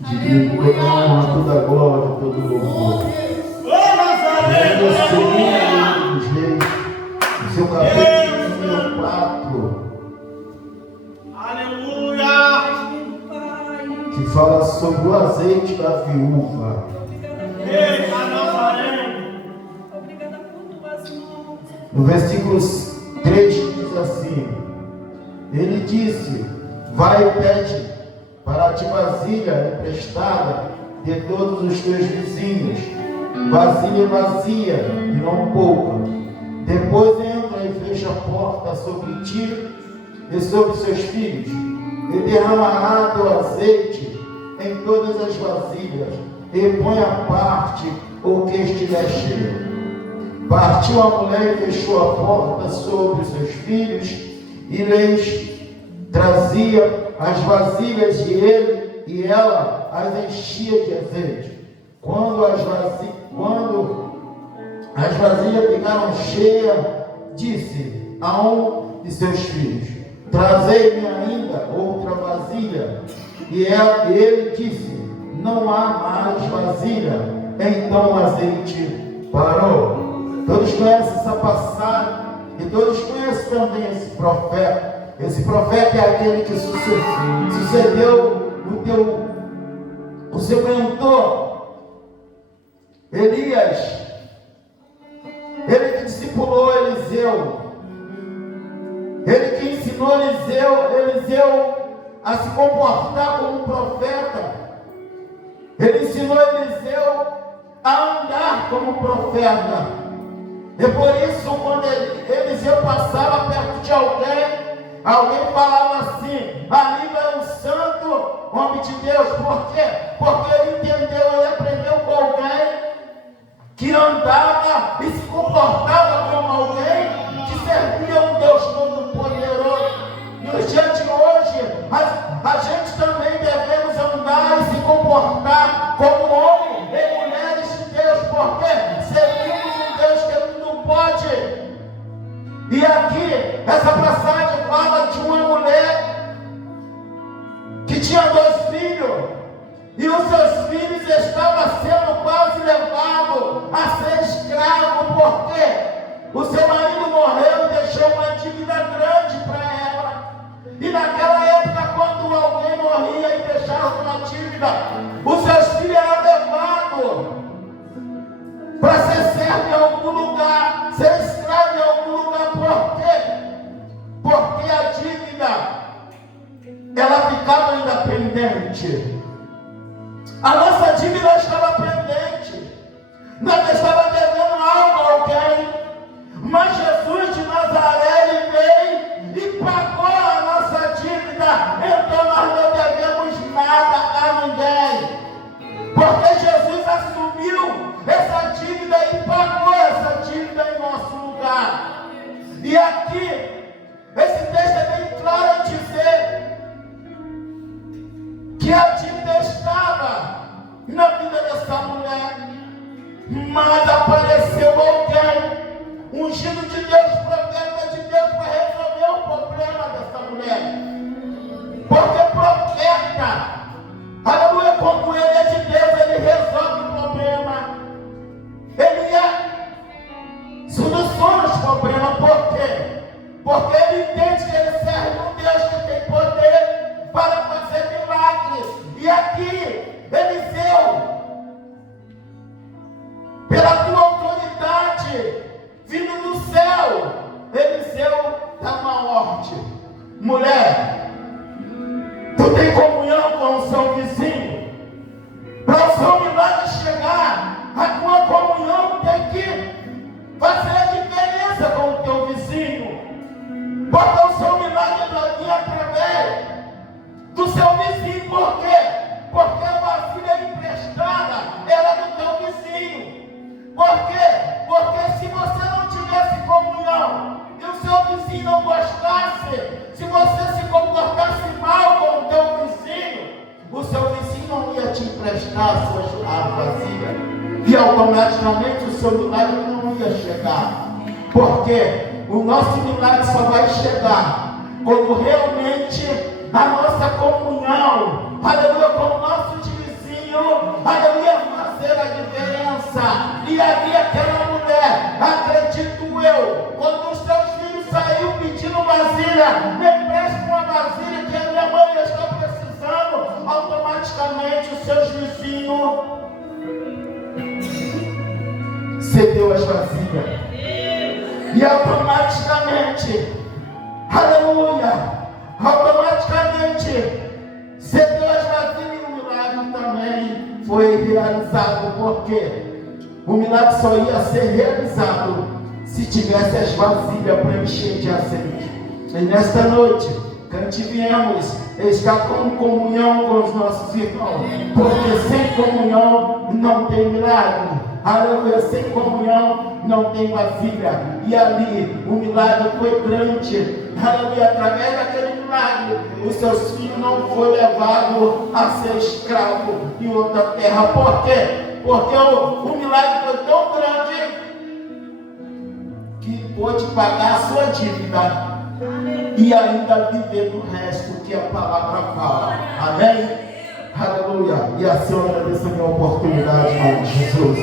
de toda honra, toda glória, todo louvor. Deus Senhor dos Reis, o seu capítulo 4. Aleluia! Que fala sobre o azeite da viúva. Eita, Nazaré! No versículo 3 diz assim: ele disse: vai e pede para ti vasilha emprestada de todos os teus vizinhos, vasilha vazia e não pouca. Depois entra e fecha a porta sobre ti e sobre seus filhos, e derramará do azeite em todas as vasilhas, e põe à parte o que estiver cheio. Partiu a mulher e fechou a porta sobre os seus filhos, e lhes trazia as vasilhas de ele, e ela as enchia de azeite. Quando as vasilhas ficaram cheias, disse a um de seus filhos: trazei-me ainda outra vasilha. E ele disse: não há mais vasilha. Então o azeite parou. Todos conhecem essa passagem, e todos conhecem também esse profeta. Esse profeta é aquele que sucedeu o seu mentor Elias, ele que discipulou Eliseu, ele que ensinou Eliseu a se comportar como um profeta, ele ensinou Eliseu a andar como profeta. E por isso, quando Eliseu passava perto de alguém falava assim: ali vai um santo homem de Deus. Por quê? Porque ele entendeu, ele aprendeu com alguém que andava e se comportava como alguém que servia um Deus todo-poderoso. Nos dias de hoje, a gente também devemos andar e se comportar como homens e mulheres de Deus, porque servimos um Deus que tudo pode. E aqui, essa passagem fala de uma mulher que tinha 2 filhos, e os seus filhos estavam sendo quase levados a ser escravos, porque o seu marido morreu e deixou uma dívida grande para ela. E naquela época, quando alguém morria e deixava uma dívida, os seus filhos eram levados para ser servo em algum lugar, ser escravo em algum lugar. Por quê? Porque a dívida, ela ficava ainda pendente. A nossa dívida estava pendente. Nós estávamos devendo algo a alguém. Mas Jesus de Nazaré, ele veio e pagou a nossa dívida. Então nós não devemos nada a ninguém. Porque Jesus assumiu essa dívida e pagou essa dívida em nosso lugar. E aqui, esse texto é bem claro em dizer que a dívida estava na vida dessa mulher, mas apareceu alguém, ungido de Deus, profeta de Deus, para resolver o problema dessa mulher. Porque profeta, aleluia, quando ele é de Deus, ele resolve o problema. Ele soluciona os problemas. Por quê? Porque ele entende que ele serve um Deus que tem poder para fazer milagres. E aqui, Eliseu, pela tua autoridade, vindo do céu, Eliseu dá uma ordem: mulher, tu tem comunhão com o seu vizinho. Para o seu milagre chegar, a tua comunhão tem que fazer a diferença com o teu vizinho. Porque o seu milagre vai vir através do seu vizinho. Por quê? Porque a vasilha emprestada era do teu vizinho. Por quê? Porque se você não tivesse comunhão e o seu vizinho não gostasse, se você se comportasse mal com o teu vizinho, o seu vizinho não ia te emprestar a vasilha. E automaticamente o seu milagre não ia chegar. Porque o nosso milagre só vai chegar quando realmente a nossa comunhão, aleluia, com o nosso seus vizinhos, cedeu as vasilhas. E automaticamente, aleluia, automaticamente, cedeu as vasilhas e o milagre também foi realizado. Porque o milagre só ia ser realizado se tivesse as vasilhas para encher de azeite. E nesta noite, que a gente viemos estar com comunhão com os nossos irmãos, porque sem comunhão não tem milagre. Aleluia, sem comunhão não tem vasilha. E ali o milagre foi grande. Aleluia, através daquele milagre, os seus filhos não foram levados a ser escravos em outra terra. Por quê? Porque o milagre foi tão grande que pôde pagar a sua dívida e ainda viver do resto que a palavra fala. Amém? Aleluia. E assim eu agradeço a minha oportunidade, em nome de Jesus.